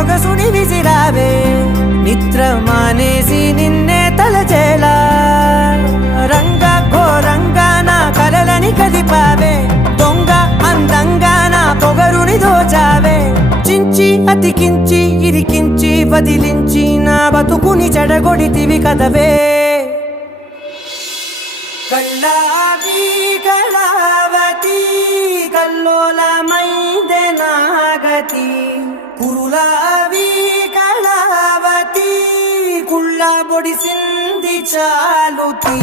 సొగసుని విసిరావే నిద్ర మానేసి నిన్నే తలచేలా రంగా ఘోరంగా నా కలలని కదిపావే దొంగ అందంగా నా పొగరుని దోచావే చించి అతికించి ఇరికించి వదిలించి నా బతుకుని చెడగొడితివి కదవే కళ్ళావి కళావతి కల్లోలమైందే నాగతి కురులావి కళావతి కుళ్ళ బొడిసింది చాలుతి